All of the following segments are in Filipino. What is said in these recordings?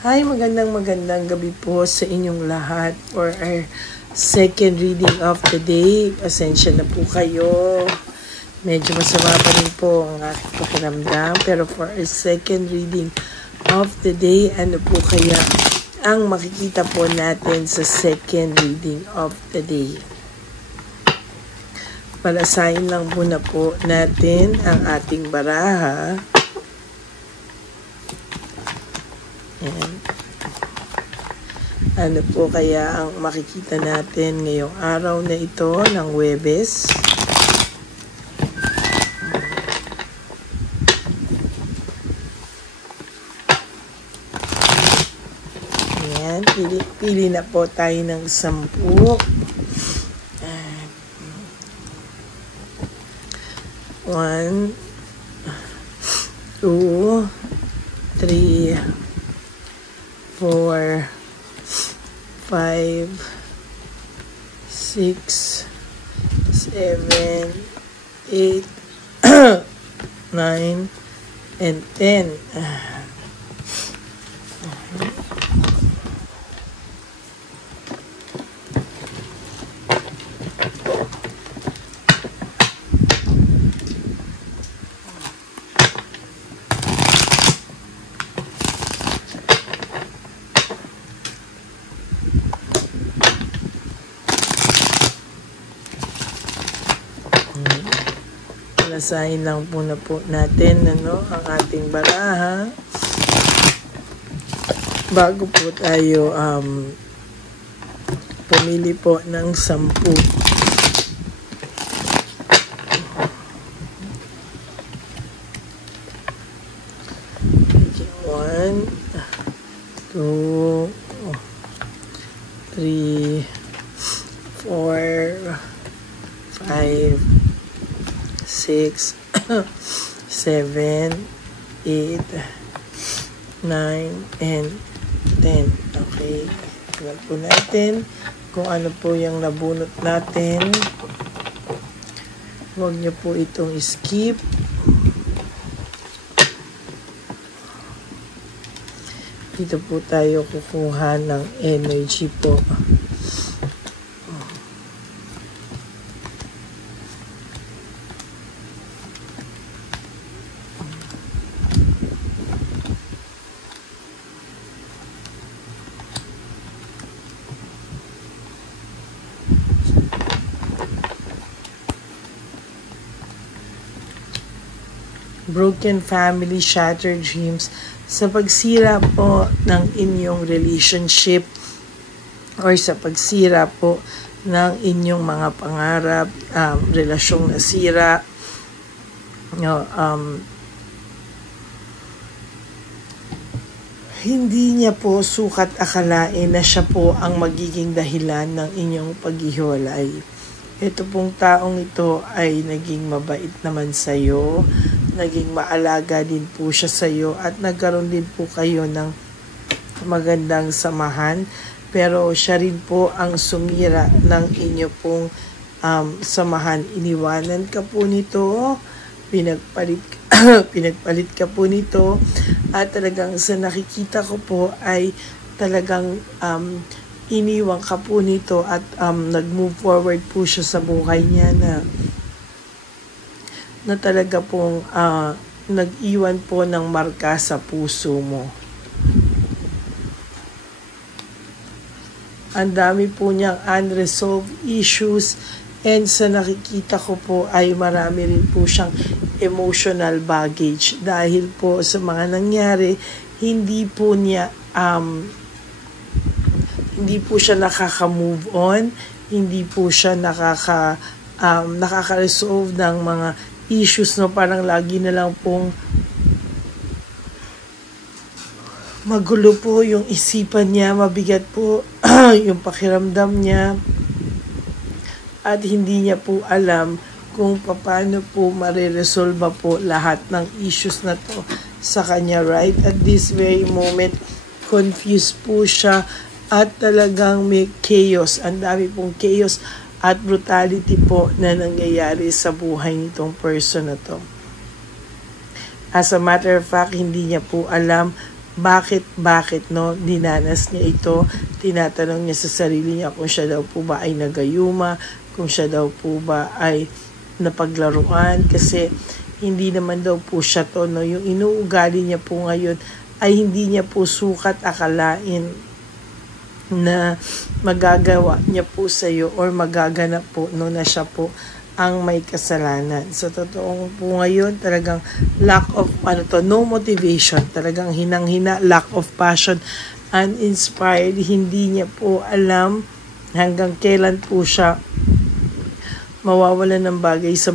Hi, magandang gabi po sa inyong lahat for our second reading of the day. Pasensya na po kayo. Medyo masama pa rin po ang aking pakiramdam. Pero for our second reading of the day, ano po kaya ang makikita po natin sa second reading of the day? Palasahin lang muna po natin ang ating baraha. Ayan. Ano po kaya ang makikita natin ngayong araw na ito ng Huwebes? Ayan. Pili na po tayo ng 10. 1, 2, 3, 4, 5, 6, 7, 8, 9, and 10. Palasahin lang po na po natin ang ating baraha bago po tayo pumili po ng 10. 1, 2, 3, 4, 5, 6, 7, 8, 9, and 10. Okay. Tignan po natin kung ano po yung nabunot natin. Huwag niyo po itong skip. Dito po tayo kukuha ng energy po. Broken family, shattered dreams, sa pagsira po ng inyong relationship or sa pagsira po ng inyong mga pangarap, relasyong nasira, hindi niya po sukat akalain na siya po ang magiging dahilan ng inyong paghihiwalay. Ito pong taong ito ay naging mabait naman sa iyo, naging maalaga din po siya sa iyo at nagkaroon din po kayo ng magandang samahan, pero siya rin po ang sumira ng inyo pong samahan. Iniwanan ka po nito, pinagpalit ka po nito, at talagang sa nakikita ko po ay talagang iniwan ka po nito at nag-move forward po siya sa buhay niya na talaga pong nag-iwan po ng marka sa puso mo. Ang dami po niyang unresolved issues, and sa nakikita ko po ay marami rin po siyang emotional baggage dahil po sa mga nangyari. Hindi po siya nakaka-move on, hindi po siya nakaka-resolve ng mga issues, parang lagi na lang pong magulo po yung isipan niya, mabigat po yung pakiramdam niya, at hindi niya po alam kung paano po mariresolve po lahat ng issues na to sa kanya right at this very moment. Confused po siya at talagang may chaos. Ang dami pong chaos at brutality po na nangyayari sa buhay nitong person na to. As a matter of fact, hindi niya po alam bakit no, dinanas niya ito. Tinatanong niya sa sarili niya kung siya daw po ba ay nagayuma, kung siya daw po ba ay napaglaruan, kasi hindi naman daw po siya to, no. Yung inuugali niya po ngayon ay hindi niya po sukat akalain na magagawa niya po sa iyo or magaganap po no na siya po ang may kasalanan. Sa totoong po ngayon, talagang lack of no motivation, talagang hinang-hina, lack of passion, uninspired, hindi niya po alam hanggang kailan po siya mawawalan ng bagay sa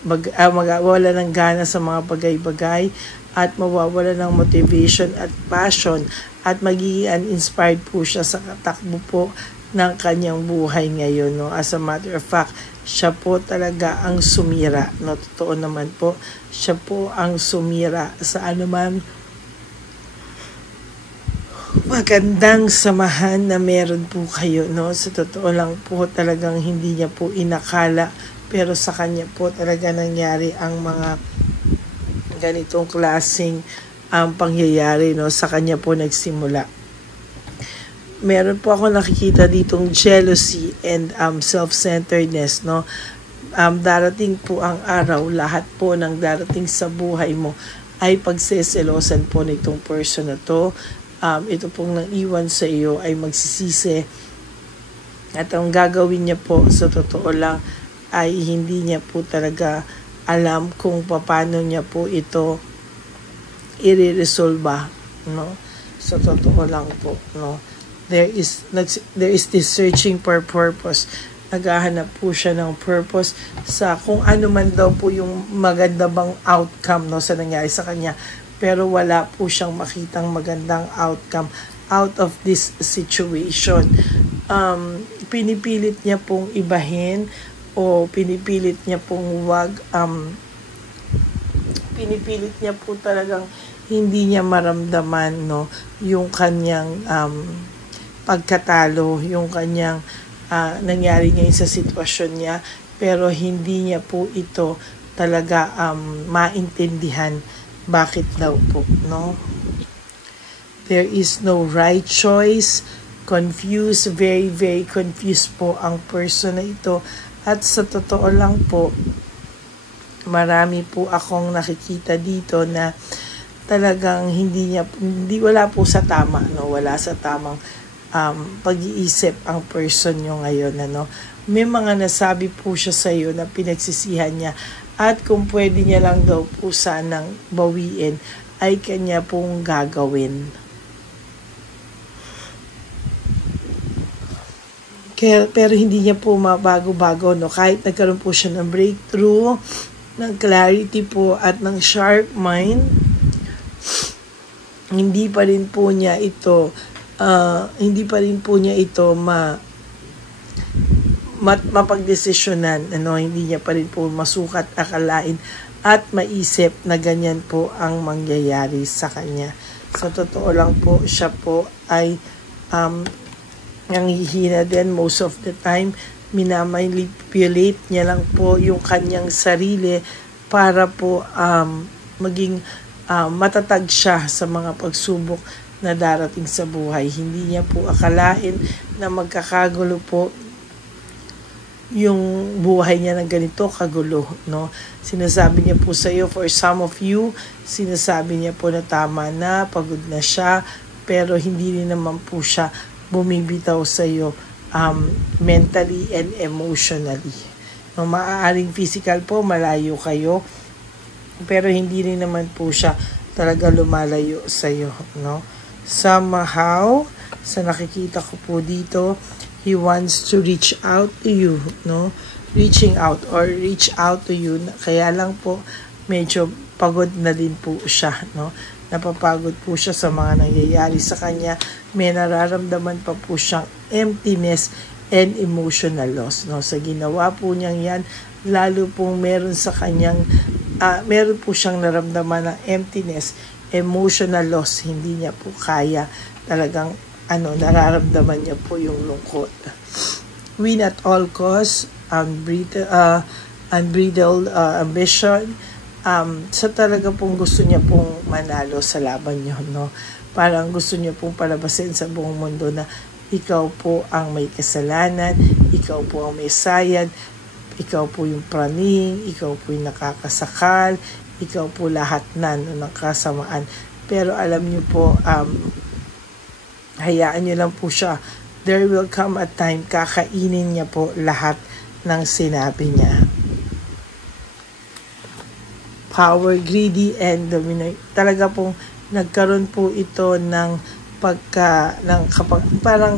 mawawala ng gana sa mga bagay-bagay, at mawawala ng motivation at passion, at magiging uninspired po siya sa katakbo po ng kanyang buhay ngayon, no. As a matter of fact, siya po talaga ang sumira, no. Totoo naman po, siya po ang sumira sa anuman magandang samahan na meron po kayo, no. Sa totoo lang po, talagang hindi niya po inakala, pero sa kanya po talaga nangyari ang mga ganitong klaseng pangyayari, no. Sa kanya po nagsimula. Meron po ako nakikita ditong jealousy and self-centeredness, no. Darating po ang araw, lahat po ng darating sa buhay mo ay pagseselosan po nitong person na to. Ito pong naiwan sa iyo ay magsisisi, at ang gagawin niya po sa totoo lang ay hindi niya po talaga alam kung paano niya po ito i-resolve, no. Sa totoo lang po, no. There is this searching for purpose. Naghahanap po siya ng purpose sa kung ano man daw po yung maganda bang outcome, no, sa nangyari sa kanya. Pero wala po siyang makitang magandang outcome out of this situation. Pinipilit niya pong ibahin, o pinipilit niya pong pinipilit niya po talagang hindi niya maramdaman, no, yung kanyang pagkatalo, yung kanyang nangyari ngayon sa sitwasyon niya, pero hindi niya po ito talaga maintindihan bakit daw po, no. There is no right choice. Confused, very very confused po ang person na ito. At sa totoo lang po, marami po akong nakikita dito na talagang wala po sa tama, no, wala sa tamang pag-iisip ang person nyo ngayon, ano. May mga nasabi po siya sa iyo na pinagsisihan niya, at kung pwede niya lang daw po sanang bawiin, ay kanya pong gagawin. Pero hindi niya po mabago-bago, no. Kahit nagkaroon po siya ng breakthrough, ng clarity po, at ng sharp mind, hindi pa rin po niya ito mapagdesisyonan, ano. Hindi niya pa rin po masukat akalain at maisip na ganyan po ang mangyayari sa kanya. Sa totoo lang po, siya po ay nanghihina din most of the time. Minamanipulate niya lang po yung kanyang sarili para po maging matatag siya sa mga pagsubok na darating sa buhay. Hindi niya po akalain na magkakagulo po yung buhay niya ng ganito kagulo, no. Sinasabi niya po sa iyo, for some of you, sinasabi niya po na tama na, pagod na siya, pero hindi rin naman po siya bumibitaw sa iyo mentally and emotionally. No, maaaring physical po, malayo kayo, pero hindi rin naman po siya talaga lumalayo sa iyo, no. Somehow, sa nakikita ko po dito, he wants to reach out to you, no? Reach out to you. Kaya lang po, medyo pagod na din po siya, no? Napapagod po siya sa mga nangyayari sa kanya. May nararamdaman pa po siyang emptiness and emotional loss, no? Sa ginawa po niyang yan, lalo pong meron sa kanyang, meron po siyang naramdaman ng emptiness, emotional loss. Hindi niya po kaya talagang nararamdaman niya po yung lungkot. Win at all costs, unbridled ambition. Sa talaga pong gusto niya pong manalo sa laban niyo, no. parang gusto niyo pong palabasin sa buong mundo na ikaw po ang may kasalanan, ikaw po ang may sayad, ikaw po yung praning, ikaw po yung nakakasakal, ikaw po lahat ng kasamaan. Pero alam niyo po, hayaan niyo lang po siya. There will come a time, kakainin niya po lahat ng sinabi niya. Power, greedy, and dominant. Talaga pong nagkaroon po ito ng parang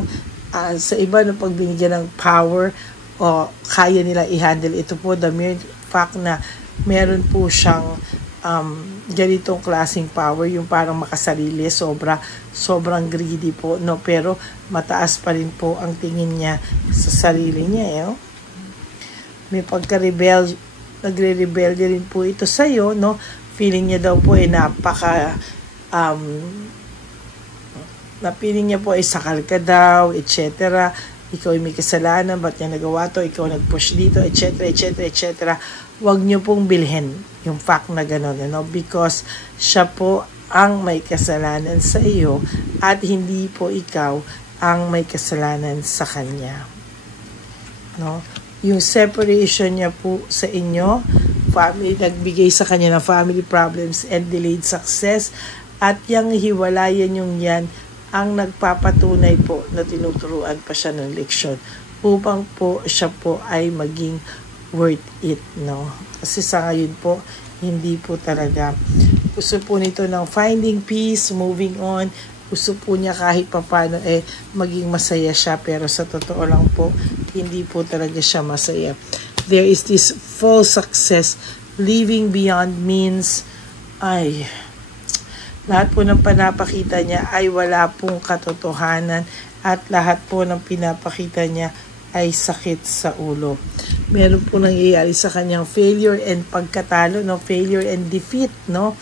sa iba na pag binigyan ng power o kaya nila i-handle ito po, the mere fact na meron po siyang ganitong klaseng power, yung parang makasarili, sobrang greedy po, no? Pero mataas pa rin po ang tingin niya sa sarili niya, May nagre-rebelde rin po ito sa iyo, no? Feeling niya daw po feeling niya po ay sakal ka daw, etc. Ikaw ay may kasalanan, ba't niya nagawa to, ikaw nag-push dito, etc., etc., etc. Huwag niyo pong bilhin yung fact na gano'n, because siya po ang may kasalanan sa iyo at hindi po ikaw ang may kasalanan sa kanya. No? Yung separation niya po sa inyo, family, nagbigay sa kanya ng family problems and delayed success, at yung hiwalayan yung yan ang nagpapatunay po na tinuturuan pa siya ng leksyon upang po siya po ay maging worth it, no? Kasi sa ngayon po, hindi po talaga. Gusto po nito ng finding peace, moving on. Gusto po niya kahit papano maging masaya siya, pero sa totoo lang po, hindi po talaga siya masaya. There is this false success. Living beyond means, lahat po ng pinapakita niya ay wala pong katotohanan at lahat po ng pinapakita niya ay sakit sa ulo. Meron po nangyayari sa kanyang failure and pagkatalo, no? Failure and defeat, no?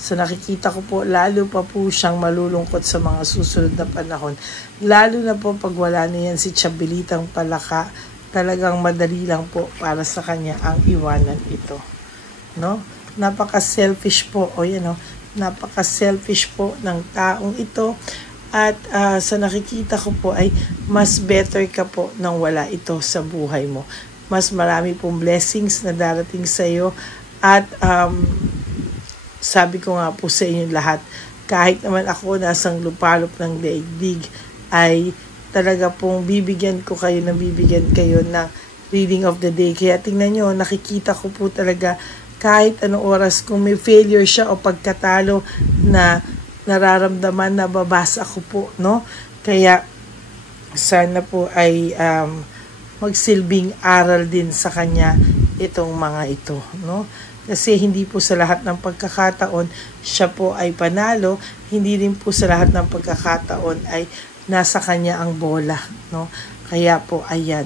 So nakikita ko po, lalo pa po siyang malulungkot sa mga susunod na panahon. Lalo na po pag wala na yan si Chabilitang Palaka, talagang madali lang po para sa kanya ang iwanan ito, no? Napaka-selfish po, napaka-selfish po ng taong ito. At sa nakikita ko po ay mas better ka po nang wala ito sa buhay mo. Mas marami pong blessings na darating sa iyo. At sabi ko nga po sa inyo lahat, kahit naman ako nasang lupalop ng daigdig, ay talaga pong bibigyan kayo ng reading of the day. Kaya tingnan nyo, nakikita ko po talaga kahit anong oras, kung may failure siya o pagkatalo na nararamdaman, nababasa ko po, no? Kaya sana po ay magsilbing aral din sa kanya itong mga ito, no? Kasi hindi po sa lahat ng pagkakataon siya po ay panalo, hindi rin po sa lahat ng pagkakataon ay nasa kanya ang bola, no? Kaya po ayan,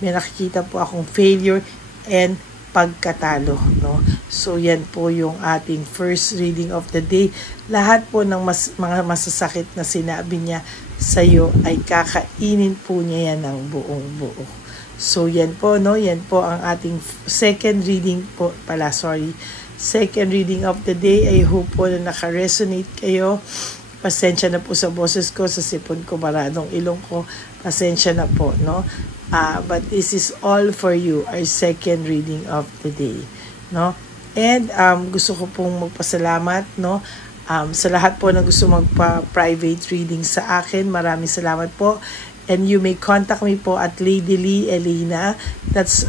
may nakikita po akong failure and pagkatalo, no? So yan po yung ating first reading of the day. Lahat po ng mga masasakit na sinabi niya sa iyo ay kakainin po niya yan ng buong buo. So yan po, no? Yan po ang ating second reading po pala, second reading of the day. I hope po na naka-resonate kayo. Pasensya na po sa boses ko, sa sipon ko, maradong ilong ko. Pasensya na po, no? But this is all for you, our second reading of the day, no? And gusto ko pong magpasalamat, no? Sa lahat po na gusto magpa-private reading sa akin, maraming salamat po. And you may contact me po at Lady Lee Elena. That's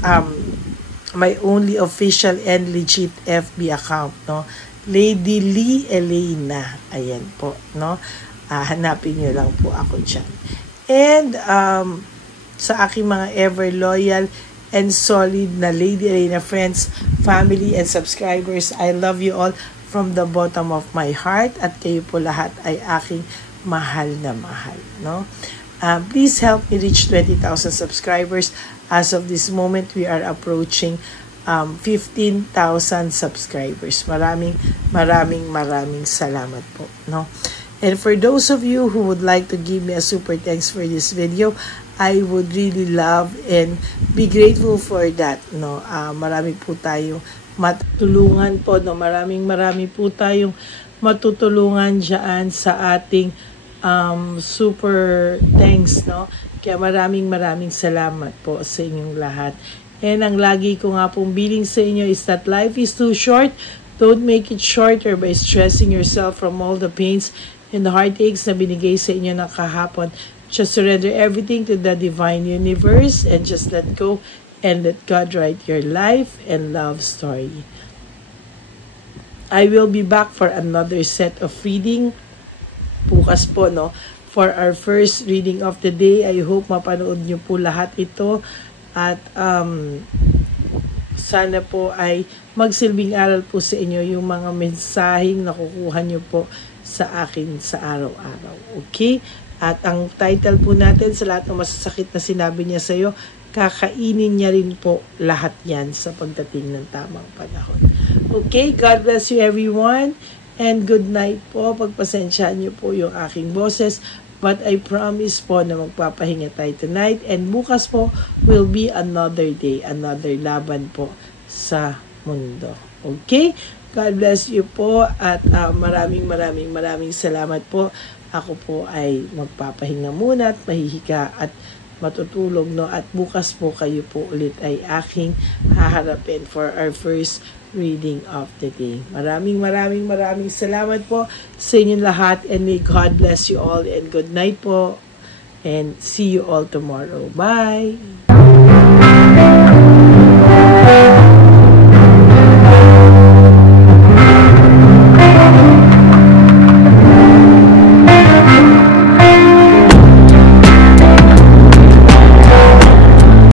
my only official and legit FB account, no? Lady Lee Elena. Ayan po, no? Hanapin nyo lang po ako dyan. And sa aking mga ever loyal and solid na Lady Elena friends, family, and subscribers, I love you all from the bottom of my heart, at kayo po lahat ay aking mahal na mahal, no? Please help me reach 20,000 subscribers. As of this moment, we are approaching 15,000 subscribers. Maraming salamat po, no? And for those of you who would like to give me a super thanks for this video, I would really love and be grateful for that, no? Marami po tayong matulungan po, no? Marami po tayong matutulungan dyan sa ating super thanks, no? Kaya maraming salamat po sa inyong lahat. And ang lagi ko nga pong billing sa inyo is that life is too short. Don't make it shorter by stressing yourself from all the pains and the heartaches na binigay sa inyo ng kahapon. Just surrender everything to the divine universe and just let go and let God write your life and love story. I will be back for another set of reading bukas po, no? For our first reading of the day. I hope mapanood nyo po lahat ito at sana po ay magsilbing aral po sa inyo yung mga mensaheng nakukuha nyo po sa akin sa araw-araw. Okay? At ang title po natin sa lahat ng masasakit na sinabi niya sa iyo, kakainin niya rin po lahat yan sa pagdating ng tamang panahon. Okay? God bless you everyone and good night po. Pagpasensyaan niyo po yung aking boses. But I promise po na magpapahinga tayo tonight. And bukas po will be another day, another laban po sa mundo. Okay? God bless you po. At maraming salamat po. Ako po ay magpapahinga muna at mahihiga at matutulog, no? At bukas po kayo po ulit ay aking haharapin for our first reading of the day. Maraming salamat po sa inyong lahat and may God bless you all and good night po and see you all tomorrow. Bye!